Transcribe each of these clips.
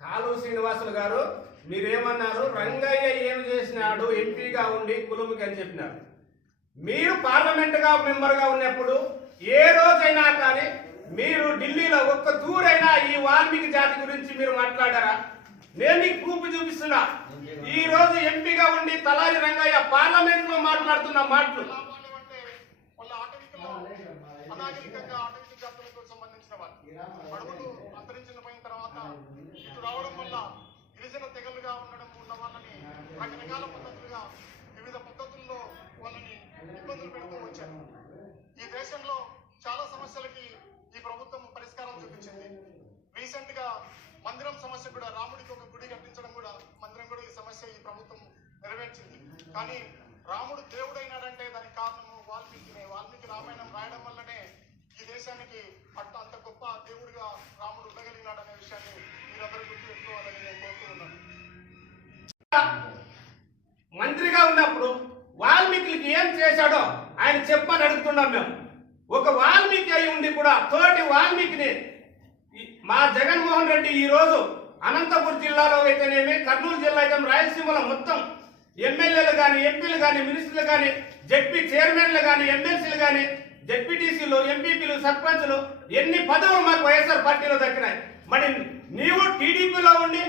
కాలు శ్రీనివాసులు గారు మీరేమన్నారు? రంగయ్య ఏం చేసినాడు? ఎంపీగా ఉండి కులుముకి అని చెప్పినారు. మీరు పార్లమెంట్గా మెంబర్గా ఉన్నప్పుడు ఏ రోజైనా కానీ మీరు ఢిల్లీలో ఒక్క తూరైనా ఈ వాల్మీకి జాతి గురించి మీరు మాట్లాడారా? నేను మీకు ప్రూఫ్ చూపిస్తున్నా. ఈ రోజు ఎంపీగా ఉండి తలారి రంగయ్య పార్లమెంట్లో మాట్లాడుతున్న మాటలు. సంబంధించిన కానీ రాముడు దేవుడైనాడంటే దానికి కారణము వాల్మీకినే. వాల్మీకి రామాయణం రాయడం వల్లనే ఈ దేశానికి అట్ట అంత గొప్ప దేవుడిగా రాముడు ఉండగలిగినాడనే విషయాన్ని మీరందరూ గుర్తు పెట్టుకోవాలని నేను కోరుతున్నాను మంత్రిగా ఉన్నప్పుడు వాల్మీకి ఏం చేశాడో ఆయన చెప్పని అడుగుతున్నాం మేము. ఒక వాల్మీకి అయి ఉండి కూడా తోటి వాల్మీకిని మా జగన్మోహన్ రెడ్డి ఈ రోజు అనంతపురం జిల్లాలో అయితేనేమి కర్నూలు జిల్లా అయితే రాయలసీమలో మొత్తం ఎమ్మెల్యేలు కానీ ఎంపీలు కానీ మినిస్టర్లు కానీ జడ్పీ చైర్మన్లు కానీ ఎమ్మెల్సీలు కానీ జడ్పీటీసీలు ఎంపీపీలు సర్పంచ్లు ఎన్ని పదవులు మాకు వైఎస్ఆర్ పార్టీలో దక్కినాయి. మరి నీవు టీడీపీలో ఉండి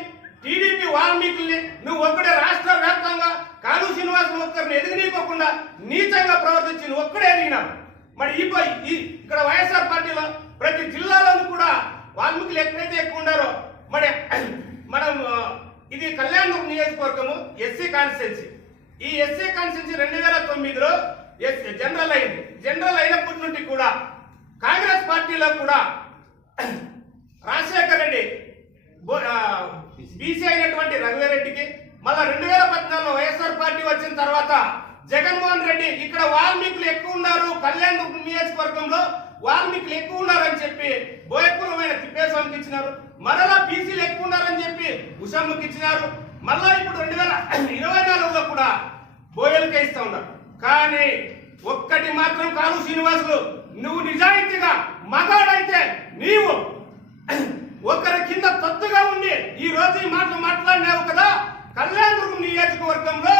టీడీపీ వాల్మీకుల్ని నువ్వు ఒక్కడే రాష్ట్ర వ్యాప్తంగా కాలు శ్రీనివాస్ ఒక్కరిని ఎదిగనీయకోకుండా నీచంగా ప్రవర్తించి నువ్వు ఒక్కడే ఎదిగినావు. మరి ఈ ఈ ఇక్కడ వైఎస్ఆర్ పార్టీలో ప్రతి జిల్లాలోనూ కూడా వాల్మీకులు ఎక్కడైతే ఎక్కువ ఉన్నారో మరి మనం ఇది కళ్యాణ్ నియోజకవర్గము ఎస్సీ కాన్స్టిట్యున్సీ. ఈ ఎస్సీ కాన్స్టిట్యున్సీ రెండు వేల తొమ్మిదిలో జనరల్ అయింది. జనరల్ అయినప్పటి నుండి కూడా కాంగ్రెస్ పార్టీలో కూడా రాజశేఖర రెడ్డి బీసీ అయినటువంటి రఘువీరెడ్డికి మళ్ళా రెండు వేల పద్నాలుగులో వైఎస్ఆర్ పార్టీ వచ్చిన తర్వాత జగన్మోహన్ రెడ్డి ఇక్కడ వాల్మీకులు ఎక్కువ ఉన్నారు కళ్యాణ్ నియోజకవర్గంలో వాల్మీకులు ఎక్కువ ఉన్నారని చెప్పి బోయపురమైన తిప్పేసి ఇచ్చినారు. మరలా బీసీలు ఎక్కువ ఉన్నారని చెప్పి ఉషమ్మకి ఇచ్చినారు. మళ్ళా ఇప్పుడు రెండు వేల ఇరవై నాలుగులో కూడా బోయలకే ఇస్తా ఉన్నారు. కానీ ఒక్కటి మాత్రం కాదు శ్రీనివాసులు నువ్వు నిజాయితీగా మగాడైతే నీవు ఒకరి కింద తత్తుగా ఉండి ఈ రోజు ఈ మాటలు మాట్లాడినావు కదా? కళ్యాణదుర్గం నియోజకవర్గంలో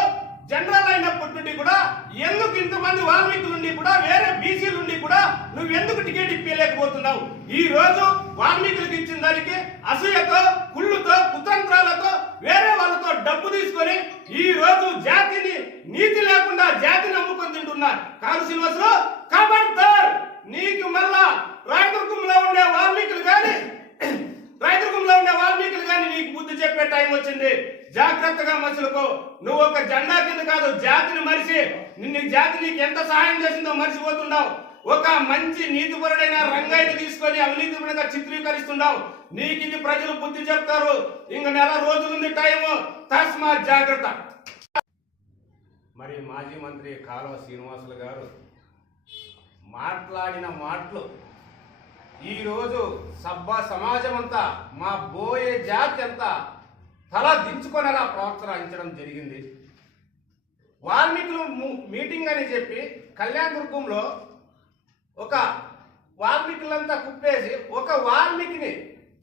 నుండి కూడా ఎందుకు ఇంతమంది వాల్మీకులు ఉండి కూడా వేరే బీసీలుండి కూడా నువ్వు ఎందుకు టికెట్ ఇప్పలేకపోతున్నావు ఈ రోజు వాల్మీకులకు ఇచ్చిన దానికి అసూయతో కుళ్ళుతో కుతంత్రాలతో వేరే వాళ్ళతో డబ్బు తీసుకొని ఈ రోజు జాతిని నీతి లేకుండా జాతిని నమ్ముకొని తింటున్నారు. కాదు శ్రీనివాసులు ఖబర్దార్ నీకు మళ్ళా రాయదుర్గంలో ఉండే వాల్మీకులు కానీ రాయదుర్గంలో ఉండే వాల్మీకులు కానీ నీకు బుద్ధి చెప్పే టైం వచ్చింది. జాగ్రత్తగా మనుషులకు నువ్వు ఒక జెండా కింద కాదు జాతిని మరిచి నిన్ను జాతి నీకు ఎంత సహాయం చేసిందో మర్చిపోతున్నావు. ఒక మంచి నీతిపరుడైన రంగాయిని తీసుకొని అవినీతిపరంగా చిత్రీకరిస్తున్నావు. నీకు ఇది ప్రజలు బుద్ధి చెప్తారు. ఇంక నెల రోజులుంది టైము. తస్మా జాగ్రత్త. మరి మాజీ మంత్రి కాలువ శ్రీనివాసులు గారు మాట్లాడిన మాటలు ఈరోజు సబ్బా సమాజం అంతా మా బోయే జాతి అంతా తల దించుకొనేలా ప్రోత్సహించడం జరిగింది. వాల్మీకులు మీటింగ్ అని చెప్పి కళ్యాణ్ దుర్గంలో ఒక వాల్మీకులంతా కుప్పేసి ఒక వాల్మీకిని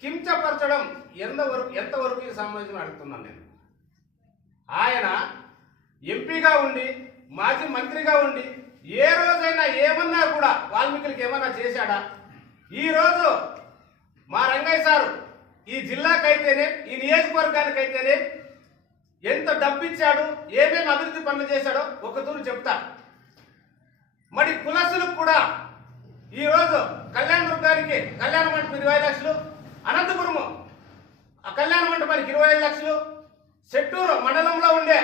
కించపరచడం ఎంతవరకు ఎంతవరకు సంబంధించిన అడుగుతున్నాను నేను. ఆయన ఎంపీగా ఉండి మాజీ మంత్రిగా ఉండి ఏ రోజైనా ఏమన్నా కూడా వాల్మీకులకి ఏమన్నా చేశాడా? ఈ రోజు మా రంగయ్య సారు ఈ జిల్లాకైతేనే ఈ నియోజకవర్గానికైతేనే ఎంత డబ్బిచ్చాడు ఏమేమి అభివృద్ధి పనులు చేశాడో ఒక తూరు చెప్తా. మరి కులసులకు కూడా ఈ రోజు కళ్యాణ దుర్గానికి కళ్యాణ మండపం ఇరవై లక్షలు అనంతపురము ఆ కళ్యాణ మండపానికి ఇరవై ఐదు లక్షలు చెట్టూరు మండలంలో ఉండే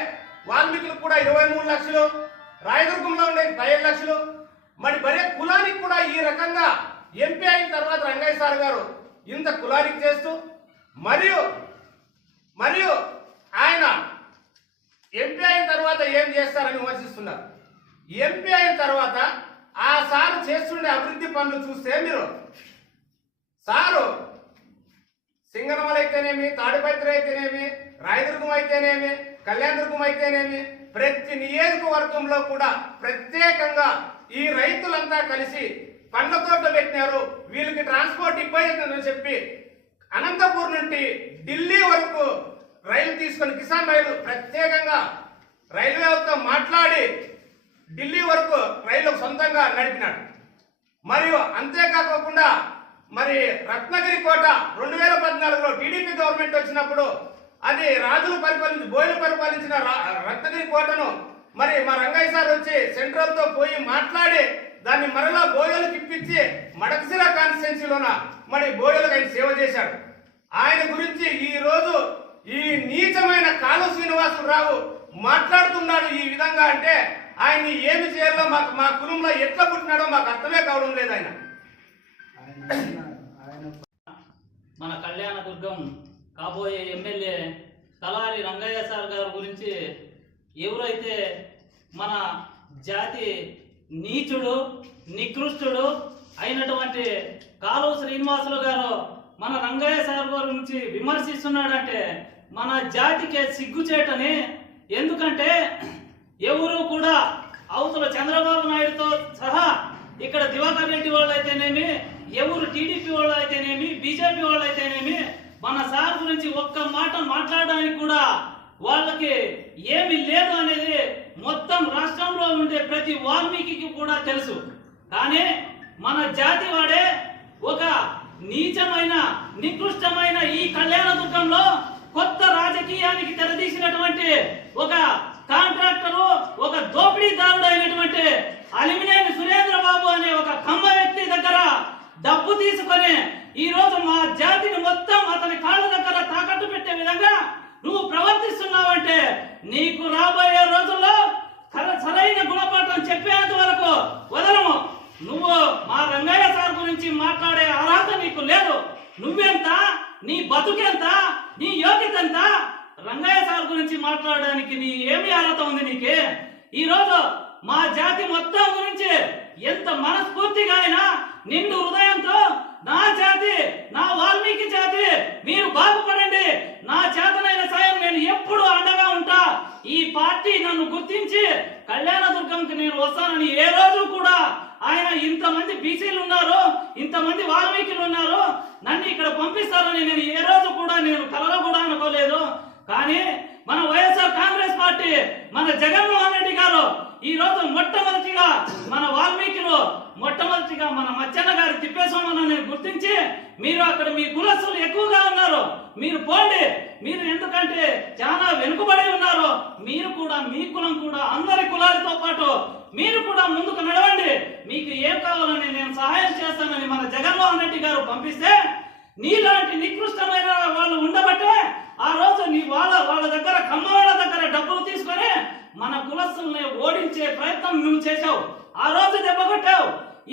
వాల్మీకులకు కూడా ఇరవై మూడు లక్షలు రాయదుర్గంలో ఉండే పదిహేడు లక్షలు. మరి మరే కులానికి కూడా ఈ రకంగా ఎంపీ అయిన తర్వాత రంగయ్య సార్ గారు ఇంత కులానికి చేస్తూ మరియు మరియు ఆయన ఎంపీ అయిన తర్వాత ఏం చేస్తారని విమర్శిస్తున్నారు. ఎంపీ అయిన తర్వాత ఆ సారు చేస్తుండే అభివృద్ధి పనులు చూస్తే మీరు సారు సింగనమల అయితేనేమి తాడిపత్రి అయితేనేమి రాయదుర్గం అయితేనేమి కళ్యాణదుర్గం అయితేనేమి ప్రతి నియోజకవర్గంలో కూడా ప్రత్యేకంగా ఈ రైతులంతా కలిసి పండ్ల తోట పెట్టినారు. వీళ్ళకి ట్రాన్స్పోర్ట్ ఇబ్బంది చెప్పి అనంతపూర్ నుండి ఢిల్లీ వరకు రైలు తీసుకొని కిసాన్ రైలు ప్రత్యేకంగా రైల్వేతో మాట్లాడి ఢిల్లీ వరకు రైలు సొంతంగా నడిపినాడు. మరియు అంతేకాకుండా మరి రత్నగిరి కోట రెండు వేల పద్నాలుగులో టీడీపీ గవర్నమెంట్ వచ్చినప్పుడు అది రాజులు పరిపాలించి బోయలు పరిపాలించిన రత్నగిరి కోటను మరి మా రంగయ్య సార్ వచ్చి సెంట్రల్తో పోయి మాట్లాడి దాన్ని మరలా బోయలకు ఇప్పించి మడకసిర కాన్స్టిట్యున్సీలోన మరి బోయలకు ఆయన సేవ చేశాడు ఆయన గురించి ఈ రోజు ఈ నీచమైన కాలు శ్రీనివాసరావు మాట్లాడుతున్నాడు ఈ విధంగా అంటే ఆయన్ని ఏమి చేయాలో మాకు మా కులంలో ఎట్లా పుట్టినాడో మాకు అర్థమే కావడం లేదు ఆయన. మన కళ్యాణదుర్గం కాబోయే ఎమ్మెల్యే తలారి రంగయ్య సార్ గారి గురించి ఎవరైతే మన జాతి నీచుడు నికృష్టుడు అయినటువంటి కాలువ శ్రీనివాసులు గారు మన రంగయ్య సార్ గారి గురించి విమర్శిస్తున్నాడంటే మన జాతికే సిగ్గుచేటని. ఎందుకంటే ఎవరు కూడా అవతల చంద్రబాబు నాయుడుతో సహా ఇక్కడ దివాకర్ రెడ్డి వాళ్ళు అయితేనేమి ఎవరు టీడీపీ వాళ్ళు అయితేనేమి బీజేపీ వాళ్ళు అయితేనేమి మన సార్ గురించి ఒక్క మాట మాట్లాడడానికి కూడా వాళ్ళకి ఏమీ లేదు అనేది మొత్తం రాష్ట్రంలో ఉండే ప్రతి వాల్మీకి కూడా తెలుసు. కానీ మన జాతి వాడే ఒక నీచమైన నికృష్టమైన ఈ కళ్యాణ దుర్గంలో కొత్త రాజకీయానికి తెరదీసినటువంటి ఒక కాంట్రాక్టరు ఒక దోపిడీదారుడు అయినటువంటి అలిమినేని సురేంద్ర బాబు అనే ఒక కమ్మ వ్యక్తి దగ్గర డబ్బు తీసుకొని ఈ రోజు మా జాతిని మొత్తం అతని కాళ్ళ దగ్గర తాకట్టు పెట్టే విధంగా నువ్వు ప్రవర్తిస్తున్నావంటే నీకు రాబోయే రోజుల్లో సరైన గుణపాఠం చెప్పేంత వరకు వదలము. నువ్వు మా రంగయ్య సార్ గురించి మాట్లాడే అర్హత నీకు లేదు. నువ్వెంత? నీ బతుకెంత? నీ యోగ్యత ఎంత రంగయ్య సార్ గురించి మాట్లాడడానికి నీ ఏమి అర్హత ఉంది నీకే? ఈ రోజు మా జాతి మొత్తం గురించి ఎంత మనస్ఫూర్తిగా అయినా నిండు హృదయంతో నా జాతి నా వాల్మీకి జాతి మీరు బాగుపడండి. నా చేతన నేను ఎప్పుడు అండగా ఉంటా? ఈ పార్టీ నన్ను గుర్తించి కళ్యాణదుర్గంకి నేను వస్తానని ఏ రోజు కూడా ఆయన ఇంతమంది బీసీలు ఉన్నారు ఇంతమంది వాల్మీకులు ఉన్నారు నన్ను ఇక్కడ పంపిస్తారని నేను ఏ రోజు కూడా నేను కలలో కూడా అనుకోలేదు. కానీ మన వైఎస్ఆర్ కాంగ్రెస్ పార్టీ మన జగన్ ఈ రోజు మొట్టమొదటిగా మన వాల్మీకిలో మొట్టమొదటిగా మన మచ్చన్న గారి తిప్పేస్వామని గుర్తించి మీరు అక్కడ మీ కులస్తులు ఎక్కువగా ఉన్నారు. మీరు పోండి. మీరు ఎందుకంటే చాలా వెనుకబడి ఉన్నారు మీరు కూడా మీ కులం కూడా అందరి కులాలతో పాటు మీరు కూడా ముందుకు నడవండి. మీకు ఏం కావాలని నేను సహాయం చేస్తానని మన జగన్మోహన్ రెడ్డి గారు పంపిస్తే నీలాంటి నికృష్టమైన వాళ్ళు ఉండబట్టే ఆ రోజు నీ వాళ్ళ వాళ్ళ దగ్గర కమ్మ వాళ్ళ దగ్గర డబ్బులు తీసుకొని మన కులస్తుల్ని ఓడించే ప్రయత్నం నువ్వు చేశావు. ఆ రోజు దెబ్బ కొట్టావు.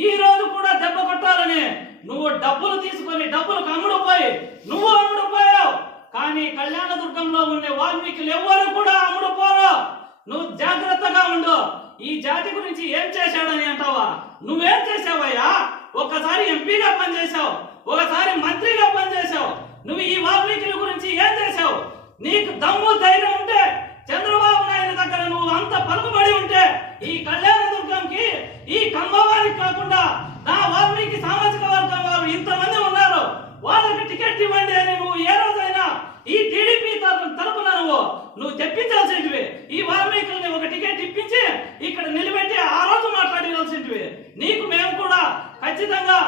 ఈ రోజు కూడా దెబ్బ కొట్టాలని నువ్వు డబ్బులు తీసుకొని డబ్బులు అమ్ముడుపోయి నువ్వు అమ్ముడు పోయావు కానీ కళ్యాణదుర్గంలో ఉండే వాల్మీకులు ఎవ్వరు కూడా అమ్ముడుపోరు. నువ్వు జాగ్రత్తగా ఉండు. ఈ జాతి గురించి ఏం చేశాడని అంటావా? నువ్వేం చేసావయ్యా ఒక్కసారి ఎంపీగా పనిచేశావు. ఒకసారి మంత్రిగా పనిచేశావు. నువ్వు ఈ వాల్మీకుల గురించి ఏం చేసావు నీకు దమ్ము ధైర్యం ఉంటే చంద్రబాబు నాయుడు దగ్గర నువ్వు అంత పలుకుబడి ఉంటే ఈ కళ్యాణదుర్గంకి ఈ కంభవానికి కాకుండా నా వాల్మీకి సామాజిక వర్గం వారు ఇంతమంది ఉన్నారు వాళ్ళకి టికెట్ ఇవ్వండి అని నువ్వు ఏ రోజైనా ఈ టీడీపీ తరపున నువ్వు నువ్వు తెప్పించాల్సింటివి. ఈ వాల్మీకుల్ని ఒక టికెట్ ఇప్పించి ఇక్కడ నిలబెట్టి ఆ రోజు మాట్లాడాల్సింటివి నీకు మేము కూడా ఖచ్చితంగా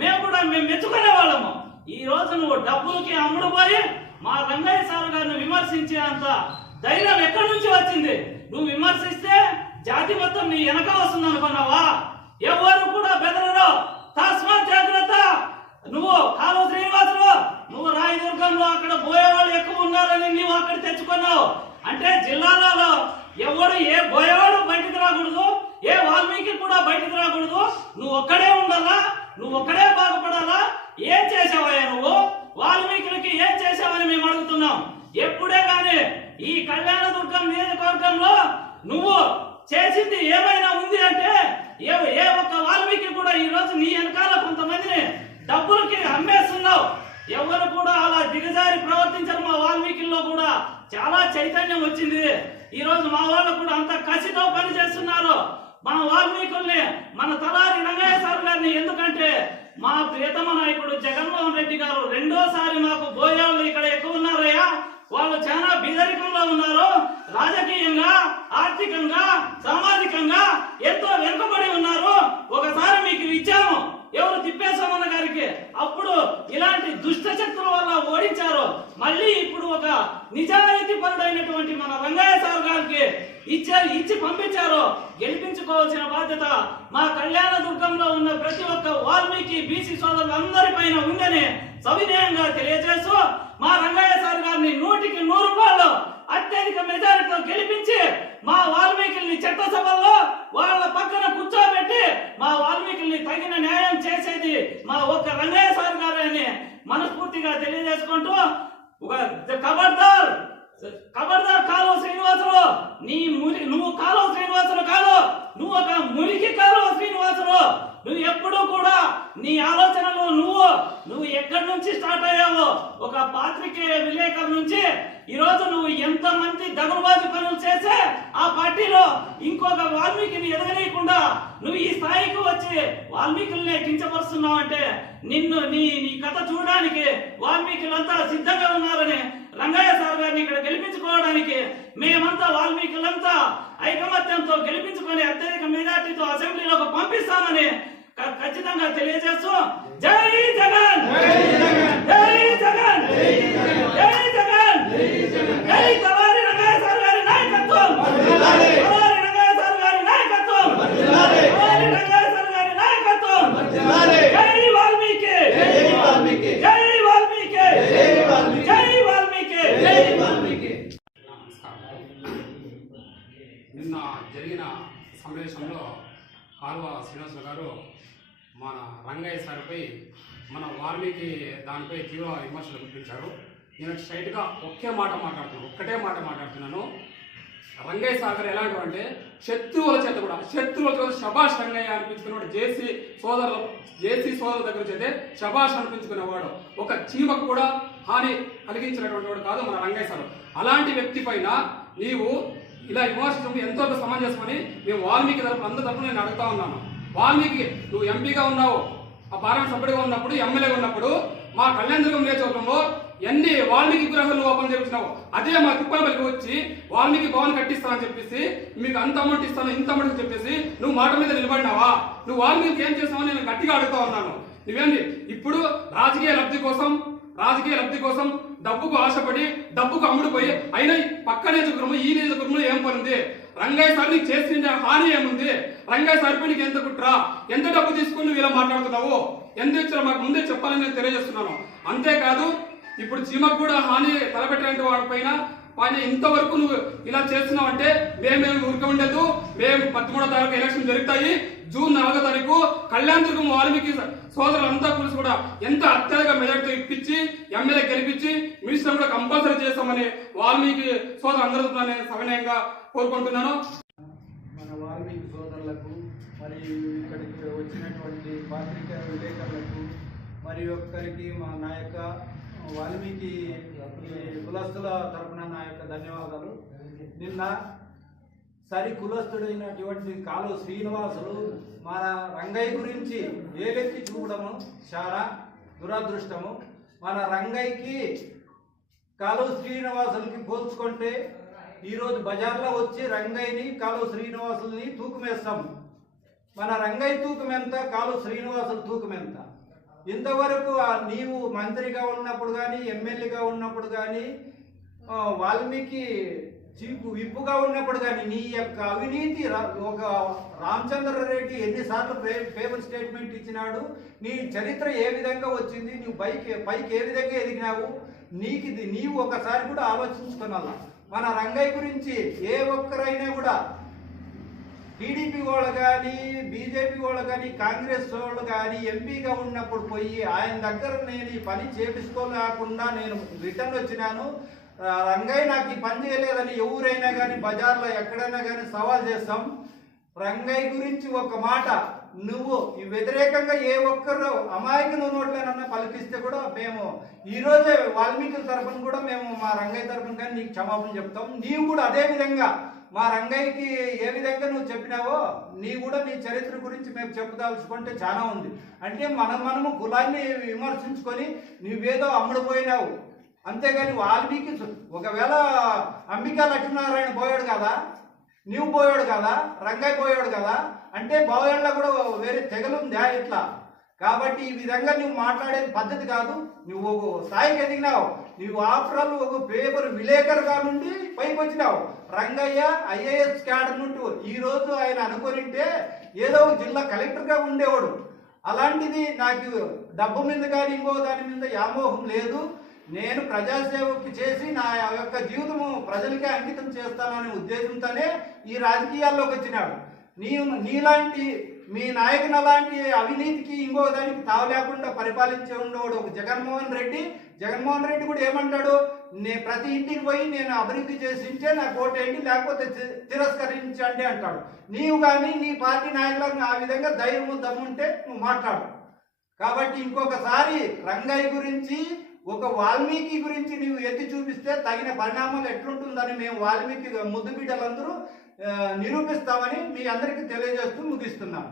మేము కూడా మేము మెచ్చుకునే వాళ్ళము. ఈ రోజు నువ్వు డబ్బులకి అమ్ముడు పోయి మా రంగయ్య సార్ గారిని విమర్శించే అంత ధైర్యం ఎక్కడి నుంచి వచ్చింది? నువ్వు విమర్శిస్తే జాతి మొత్తం నీ వెనక వస్తుంది అనుకున్నావా ఎవరు కూడా బెదరరు. తస్మాత్ జాగ్రత్త. నువ్వు కాలువ శ్రీనివాసులు నువ్వు రాయదుర్గంలో అక్కడ పోయేవాళ్ళు ఎక్కువ ఉన్నారని నువ్వు అక్కడ తెచ్చుకున్నావు. అంటే జిల్లాలలో ఎవడు ఏ పోయేవాడు బయటికి రాకూడదు ఏ వాల్మీకి కూడా బయటికి రాకూడదు. నువ్వు ఒక్కడే ఉండాలా? నువ్వు ఒక్కడే బాగుపడాలా? ఏం చేసావయ్యా నువ్వు? వాల్మీకులకి ఏం చేసావని మేము అడుగుతున్నాం. ఎప్పుడే కానీ ఈ కళ్యాణదుర్గం నియోజకవర్గంలో నువ్వు చేసింది ఏమైనా ఉంది అంటే ఏ ఏ ఒక్క వాల్మీకి కూడా ఈ రోజు నీ వెనకాల కొంతమందిని డబ్బులకి అమ్మేస్తున్నావు. ఎవరు కూడా అలా దిగజారి ప్రవర్తించరు మా వాల్మీకిల్లో కూడా. చాలా చైతన్యం వచ్చింది. ఈ రోజు మా వాళ్ళు కూడా అంత కసితో పని చేస్తున్నారు మన వాల్మీకుల్ని మన తలారి రంగయ్య సార్ గారిని ఎందుకంటే మా ప్రియతమ నాయకుడు జగన్మోహన్ రెడ్డి గారు రెండోసారి మాకు భోజనాలు ఇక్కడ ఎక్కువ ఉన్నారయ్యా. వాళ్ళు చాలా బీదరికంలో ఉన్నారు. రాజకీయంగా ఆర్థికంగా సామాజికంగా ఎంత శక్తుల వల్ల ఓడించారో మళ్ళీ ఇప్పుడు ఒక నిజాయితీ పరుడైనటువంటి మన రంగయ్య సార్ గారికి ఇచ్చారు ఇచ్చి పంపించారో గెలిపించుకోవాల్సిన బాధ్యత మా కళ్యాణ దుర్గంలో ఉన్న ప్రతి ఒక్క వాల్మీకి బీసీ సోదరులందరిపైన ఉందని సవినయంగా తెలియజేస్తూ మా రంగయ్య సార్ గారిని నూటికి నూరు రూపాయలు అత్యధిక మెజారిటీతో గెలిపించి మా వాల్మీకుల్ని చట్టసభల్లో వాళ్ళ పక్కన కూర్చోబెట్టి మా వాల్మీకుల్ని తగిన న్యాయం చేసేది మా ఒక్క రంగయ్య సార్ గారే అని మనస్ఫూర్తిగా తెలియజేసుకుంటూ ఒక ఖబర్దార్ ఖబర్దార్ కాలువ శ్రీనివాసరావు నీ మురి నువ్వు కాలువ శ్రీనివాసరావు కాదు నువ్వు ఒక మురికి కాలువ శ్రీనివాసరావు నువ్వు ఎప్పుడూ కూడా నీ ఆలోచనలు నువ్వు నువ్వు ఎక్కడి నుంచి స్టార్ట్ అయ్యావో ఒక పాత్రికేయ విలేకరు నుంచి ఈరోజు నువ్వు ఎంత మంది పనులు చేసే ఆ పార్టీలో ఇంకొక వాల్మీకిని ఎదగనీయకుండా నువ్వు ఈ స్థాయికి వచ్చి వాల్మీకుల్ని కించపరుస్తున్నావు అంటే నిన్ను నీ నీ కథ చూడడానికి వాల్మీకులంతా సిద్ధంగా ఉన్నారని రంగయ్య సార్ గారిని ఇక్కడ గెలిపించుకోవడానికి మేమంతా వాల్మీకులంతా ఐకమత్యంతో గెలిపించుకొని అత్యధిక మెజార్టీతో అసెంబ్లీలోకి పంపిస్తామని ఖచ్చితంగా తెలియజేస్తూ జై జగన్! జై జగన్! జై జగన్! జై తలారి రంగయ్య సార్ గారి నాయకత్వం తలారి రంగయ్య సార్ గారి నాయకత్వం తలారి రంగయ్య సార్ గారి నాయకత్వం జై వాల్మీకి జై వాల్మీకి జై వాల్మీకి నిన్న జరిగిన సమావేశంలో కాలువ శ్రీనివాసులు గారు మన రంగయ్య సార్పై మన వాల్మీకి దానిపై తీవ్ర విమర్శలు గుర్తించారు నేను స్ట్రైట్గా ఒకే మాట మాట్లాడుతున్నాను ఒక్కటే మాట మాట్లాడుతున్నాను. రంగయ్య సాగర్ ఎలాంటి అంటే శత్రువుల చేత కూడా శత్రువుల చేత శబాష్ రంగయ్య అనిపించుకునేవాడు జేసీ సోదరులు జేసీ సోదరుల దగ్గర చేతే శబాష్ అనిపించుకునేవాడు. ఒక చీమకు కూడా హాని కలిగించినటువంటి వాడు కాదు మన రంగయ్య సార్ అలాంటి వ్యక్తి పైన నీవు ఇలా విమర్శించడం ఎంతో సమంజసమని మేము వాల్మీకి తరపు అందరి తరపు నేను అడుగుతా ఉన్నాను. వాల్మీకి నువ్వు ఎంపీగా ఉన్నావు ఆ పార్లమెంట్ సభ్యుడిగా ఉన్నప్పుడు ఎమ్మెల్యేగా ఉన్నప్పుడు మా కళ్యాణదుర్గం నియోజకవర్గంలో ఎన్ని వాల్మీకి విగ్రహాలు ఓపెన్ చేయించినావు అదే మా తిప్పలపల్లికి వచ్చి వాల్మీకి భవన్ కట్టిస్తానని చెప్పేసి మీకు అంత అమౌంట్ ఇస్తాను ఇంత అమౌంట్ చెప్పేసి నువ్వు మాట మీద నిలబడినావా? నువ్వు వాల్మీకి ఏం చేస్తావని నేను గట్టిగా అడుగుతా ఉన్నాను. నువ్వేంటి ఇప్పుడు రాజకీయ లబ్ధి కోసం రాజకీయ లబ్ధి కోసం డబ్బుకు ఆశపడి డబ్బుకు అమ్ముడుపోయి అయినా పక్క నియోజకవర్గంలో ఈ నియోజకవర్గంలో ఏం పని రంగయ్య సార్ నీకు చేసిన హాని ఏముంది? రంగయ్య సార్పై నీకు ఎంత కుట్రా? ఎంత డబ్బు తీసుకుని నువ్వు ఇలా మాట్లాడుతున్నావు? ఎంత ఇచ్చారో మాకు ముందే చెప్పాలని నేను తెలియజేస్తున్నాను. అంతేకాదు ఇప్పుడు చీమకు కూడా హాని తలపెట్టిన వాడిపైన పైన. ఇంతవరకు నువ్వు ఇలా చేస్తున్నావు అంటే మేమేమి ఊరిక ఉండదు. మేము పదమూడో తారీఖు ఎలక్షన్ జరుగుతాయి. జూన్ నాలుగో తారీఖు కళ్యాణదుర్గం వాల్మీకి సోదరులంతా కలిసి కూడా ఎంత అత్యధిక మెజార్టీతో ఇప్పించి ఎమ్మెల్యే గెలిపించి మినిస్టర్ కూడా కంపల్సరీ చేస్తామని వాల్మీకి సోదరు అందరూ నేను సవినయంగా కోరుకుంటున్నాను. మన వాల్మీకి సోదరులకు మరియు ఇక్కడికి వచ్చినటువంటి పాత్రిక విలేకరులకు మరి ఒక్కరికి మా నాయక వాల్మీకి కులస్తుల తరపున నా యొక్క ధన్యవాదాలు. నిన్న సరి కులస్తుడైనటువంటి కాలు శ్రీనివాసులు మన రంగయ్య గురించి ఏలెత్తి చూడము? చాలా దురదృష్టము. మన రంగయ్యకి కాలు శ్రీనివాసులకి పోల్చుకుంటే ఈరోజు బజార్లో వచ్చి రంగయ్యని కాలు శ్రీనివాసుల్ని తూకమేస్తాము మన రంగయ్య తూకం ఎంత కాలు శ్రీనివాసుల తూకం ఎంత? ఇంతవరకు నీవు మంత్రిగా ఉన్నప్పుడు కానీ ఎమ్మెల్యేగా ఉన్నప్పుడు కానీ వాల్మీకి చీపు విప్పుగా ఉన్నప్పుడు కానీ నీ యొక్క అవినీతి రా- ఒక రామచంద్రారెడ్డి ఎన్నిసార్లు పేపర్ స్టేట్మెంట్ ఇచ్చినాడు నీ చరిత్ర ఏ విధంగా వచ్చింది నువ్వు పైకి పైకి ఏ విధంగా ఎదిగినావు నీకు ఇది నీవు ఒకసారి కూడా ఆలోచించుకున్నా మన రంగయ్య గురించి ఏ ఒక్కరైనా కూడా టీడీపీ వాళ్ళు కానీ బీజేపీ వాళ్ళు కానీ కాంగ్రెస్ వాళ్ళు కానీ ఎంపీగా ఉన్నప్పుడు పోయి ఆయన దగ్గర నేను ఈ పని చేపించుకోలేకుండా నేను రిటర్న్ వచ్చినాను. రంగయ్య నాకు ఈ పని చేయలేదని ఎవరైనా కానీ బజార్లో ఎక్కడైనా కానీ సవాల్ చేస్తాం. రంగయ్య గురించి ఒక మాట నువ్వు ఈ వ్యతిరేకంగా ఏ ఒక్కరు అమాయకులు నోట్లేనన్నా పలికిస్తే కూడా మేము ఈరోజే వాల్మీకి తరఫున కూడా మేము మా రంగయ్య తరఫున కానీ నీకు క్షమాపణ చెప్తాం. నీవు కూడా అదే విధంగా మా రంగయ్యకి ఏ విధంగా నువ్వు చెప్పినావో నీ కూడా నీ చరిత్ర గురించి మేము చెప్పదలుచుకుంటే చాలా ఉంది. అంటే మనం మనము కులాన్ని విమర్శించుకొని నువ్వేదో అమ్ముడుపోయినావు అంతేగాని వాల్మీకి ఒకవేళ అంబికా లక్ష్మీనారాయణ పోయాడు కదా నీవు పోయాడు కదా రంగయ్య పోయాడు కదా అంటే బావేళ్ళ కూడా వేరే తెగలుందా ఇట్లా? కాబట్టి ఈ విధంగా నువ్వు మాట్లాడేది పద్ధతి కాదు. నువ్వు ఒక స్థాయికి ఎదిగినావు. నువ్వు ఆఫ్టర్ ఒక పేపర్ విలేకరుగా నుండి పైకి వచ్చినావు. రంగయ్య ఐఏఎస్ క్యాడర్ నుండి ఈ రోజు ఆయన అనుకునింటే ఏదో ఒక జిల్లా కలెక్టర్గా ఉండేవాడు. అలాంటిది నాకు డబ్బు మీద కానీ ఇంకో దాని మీద వ్యామోహం లేదు. నేను ప్రజాసేవకు చేసి నా యొక్క జీవితము ప్రజలకే అంకితం చేస్తాననే ఉద్దేశంతోనే ఈ రాజకీయాల్లోకి వచ్చినాడు. నీ నీలాంటి మీ నాయకుని అలాంటి అవినీతికి ఇంకో దానికి తావు లేకుండా పరిపాలించే ఉండేవాడు ఒక జగన్మోహన్ రెడ్డి. జగన్మోహన్ రెడ్డి కూడా ఏమంటాడు? నే ప్రతి ఇంటికి పోయి నేను అభివృద్ధి చేసింటే నాకు ఓటేయండి లేకపోతే తి- తిరస్కరించండి అంటాడు. నీవు కానీ నీ పార్టీ నాయకులకు ఆ విధంగా ధైర్యము దమ్ముంటే నువ్వు మాట్లాడు. కాబట్టి ఇంకొకసారి రంగయ్య గురించి ఒక వాల్మీకి గురించి నువ్వు ఎత్తి చూపిస్తే తగిన పరిణామాలు ఎట్లుంటుందని మేము వాల్మీకి ముద్దు బిడ్డలందరూ నిరూపిస్తామని మీ అందరికీ తెలియజేస్తూ ముగిస్తున్నాం